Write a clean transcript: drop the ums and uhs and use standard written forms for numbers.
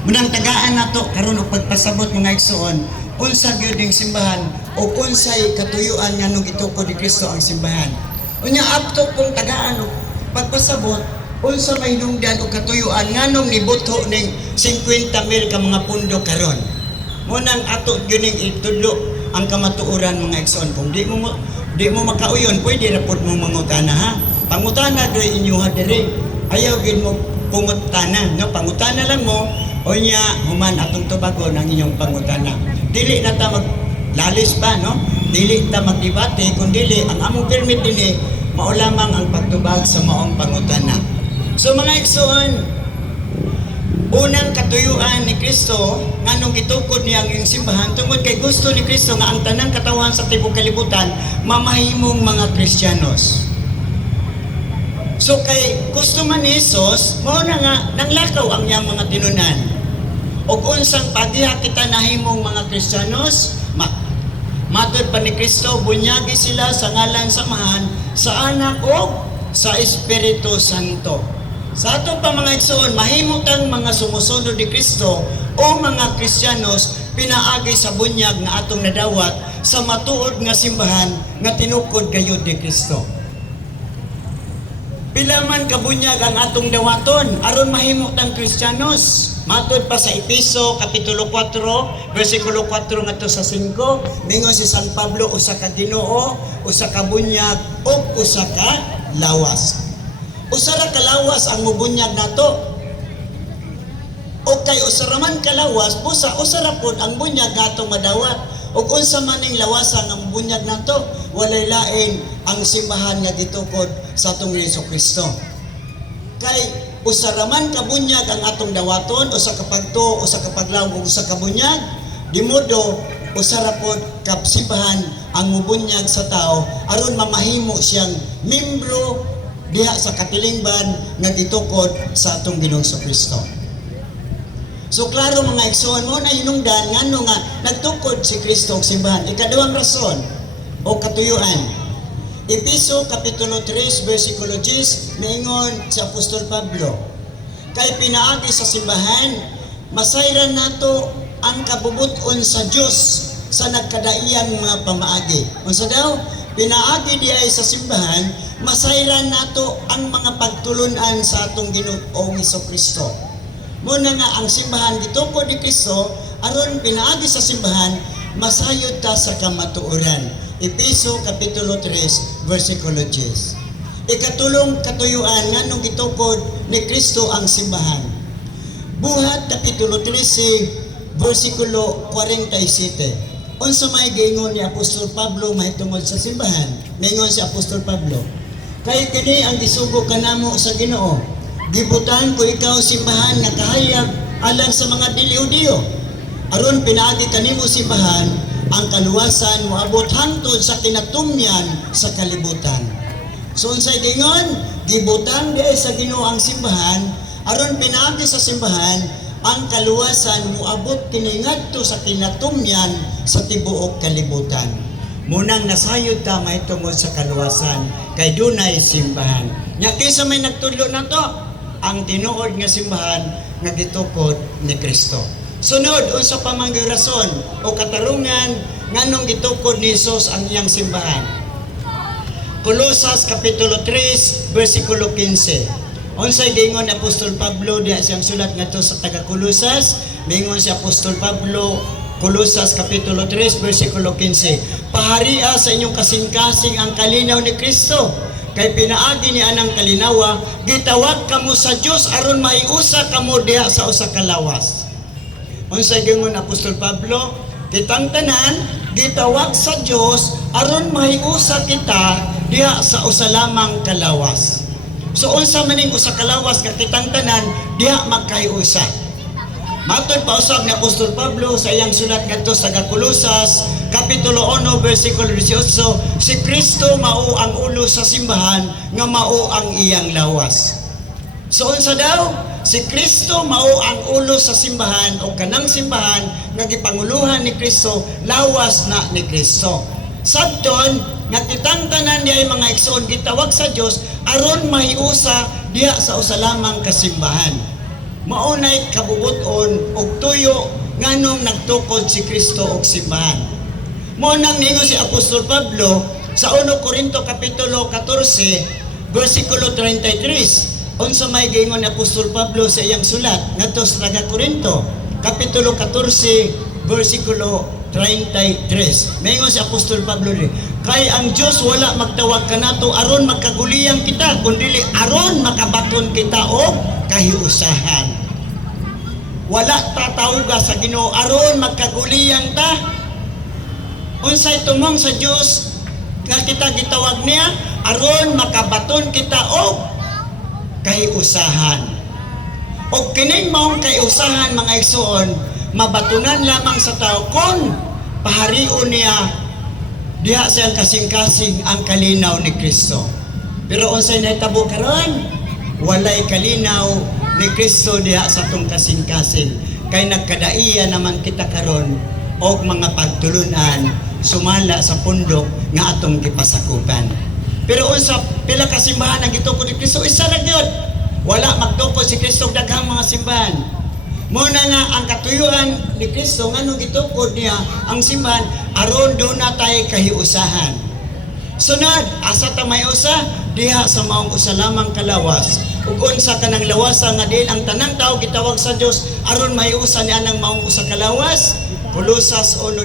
Munang tagaan nato karon og pagpasabot mga igsoon, unsa gyud ning simbahan o unsay katuyuan nganong gitukod ni Kristo ang simbahan. Unya apto kung tagaan og pagpasabot unsa may hinungdan og katuyuan nganong nibuto ning 50,000 ka mga pundo karon. Munang ato gyud ning itudlo ang kamatuoran mga igsoon. Kung di mo makauyon, pwede ra pud mo mangutana ha. Pangutana diri inyo ha diri. Ayaw gid mo pangutana, no? Pangutana lang mo. O niya, human atong tubagon ang inyong pangutana. Dili na ta maglalis pa, no? Dili ta magdebate, kundi ang among permit din mao lamang ang pagtubag sa maong pangutana. So mga igsoon, unang katuyuan ni Kristo nganong gitukod niya ang iyong simbahan tungod kay gusto ni Kristo nga ang tanang katawan sa tibuok kalibutan mamahimong mga Kristiyanos. So kay gusto man ni Jesus, mao na nga nanglakaw ang iyang mga tinunan. Og unsang pagdiha kita nahimong mga Kristiyanos, matud pa ni Kristo, bunyagi sila sa ngalan samahan sa Anak o sa Espiritu Santo. Sa ato pa mga igsoon, mahimutang mga sumusunod ni Kristo o mga Kristiyanos pinaagi sa bunyag nga atong nadawat sa matuod nga simbahan nga tinukod gayud ni Kristo. Pila man kabunyag ang atong dawaton aron mahimutang Kristiyanos. Matud pa sa Epeso kapitulo 4 bersikulo 4 ngadto sa 5, mingon si San Pablo usa ka Ginoo, usa ka bunyag ug usa ka lawas. Usa ra ka lawas ang mubunyag nato. O kay usa ra man ka lawas, usa ra pod ang bunyag nato madawat. Ug unsa man ning lawasan ang bunyag nato, walay lain ang simbahan nga gitukod sa atong Jesucristo. Kay usa ra man ka bunyag ang atong dawaton, usa ka pagtuo, usa ka paglawom, usa ka bunyag, di modo usa ra pod ka simbahan ang mubunyag sa tao aron mamahimo siyang membro diha sa katilingban nga gitukod sa atong Ginoong Kristo. So klaro mga igsoon mo na hinungdan ngano nga nagtukod si Kristo og simbahan. Ikaduhang rason o katuyuan. Epeso kapitulo 3 bersikulo 10 niingon si Apostol Pablo, kay pinaagi sa simbahan masayran nato ang kabubuton sa Dios sa nagkadaiyang mga pamaagi. Unsa daw? Pinaagi diay sa simbahan masayran nato ang mga pagtulunan sa atong Ginoong Kristo. Muna nga ang simbahan gitukod ni Kristo aron pinaagi sa simbahan masayod ta sa kamatuoran. Epeso kapitulo 3 bersikulo 10. Ikatulong katuyuan nganong gitukod ni Kristo ang simbahan. Buhat kapitulo 13 bersikulo 47. Unsa may giingon ni Apostol Pablo mahitungod sa simbahan? Mingon si Apostol Pablo, kay kini ang gisugo kanamo sa Ginoo. Gibutan ko ikaw simbahan nga kahayag alang sa mga diliw-diyo. Aron pinaagi kanimo simbahan ang kaluwasan moabot hangtod sa kinatumyan sa kalibutan. So unsay gingon? Gibutan diay sa Ginoo ang simbahan aron pinaagi sa simbahan ang kaluwasan moabot kini ngadto sa kinatumyan sa tibuok kalibutan. Munang nasayod ta mahitungod sa kaluwasan kay dunay simbahan. Nya kinsa may nagtudlo nato? Ang tinuod nga simbahan nga gitukod ni Kristo. Sunod, unsa pa man rason o katarungan nganong gitukod ni Jesus ang iyang simbahan. Kolosas kapitulo 3 bersikulo 15. Unsay giingon ni Apostol Pablo diha siyang sulat ngadto sa taga Kolosas, mingon si Apostol Pablo Kolosas kapitulo 3 bersikulo 15. Paharia sa inyong kasing-kasing ang kalinaw ni Kristo. Kay pinaagi ni anang kalinawa, gitawag kamo sa Dios aron maiusa kamo diha sa usa ka lawas. Unsay gingon Apostol Pablo, kitang tanan gitawag sa Dios aron maiusa kita diha sa usa lamang ka lawas. So unsa man ning usa ka lawas nga kitang tanan diha magkaiusa. Matod pa usab ni Apostol Pablo sa iyang sulat ngadto sa Kolosas kapitulo 1 bersikulo 18, si Kristo mao ang ulo sa simbahan nga mao ang iyang lawas. So unsa daw? Si Kristo mao ang ulo sa simbahan o kanang simbahan nga gipanguluhan ni Kristo, lawas na ni Kristo. Sabton nga kitang tanan diay mga igsoon gitawag sa Dios aron mahiusa diha sa usa lamang ka simbahan. maunay kabubuton og tuyo nganong nagtukod si Kristo og simbahan. Mo nang ningon si Apostol Pablo sa 1 Corinto kapitulo 14 versikulo 33. Unsa may giingon ni Apostol Pablo sa iyang sulat ngadto sa Corinto kapitulo 14 versikulo 33. Mayingon si Apostol Pablo rin, kay ang Diyos wala magtawag kanato aron magkaguliyang kita, kundi aron makabaton kita og kahiusahan. Wala tatawga sa Ginoo aron magkaguliyang ta. Unsay tumong sa Dios nga kita gitawag niya aron makabaton kita og kahiusahan. Og kining maong kahiusahan mga igsoon, mabatunan lamang sa tao kung paharion niya diha sa kasing-kasing ang kalinaw ni Kristo. Pero unsay nahitabo karon? Walay kalinaw ni Kristo diha sa tong kasing-kasing. Kay nagkadaiya naman kita karon og mga pagtulunan sumala sa pundok nga atong gipasakupan. Pero unsa pila ka simbahan ang gitukod ni Kristo, isa ra gyud. Wala magtukod si Kristo og daghang mga simbahan. Muna nga ang katuyuan ni Kristo nganong gitukod niya ang simbahan aron do na tay kahiusahan. Sunod, asa ta may usa diha sa maong usa lamang kalawas. Ug unsa kanang lawasa nga diin ang tanang tao gitawag sa Dios aron may usa ni anang maong usa kalawas. Kolosas 1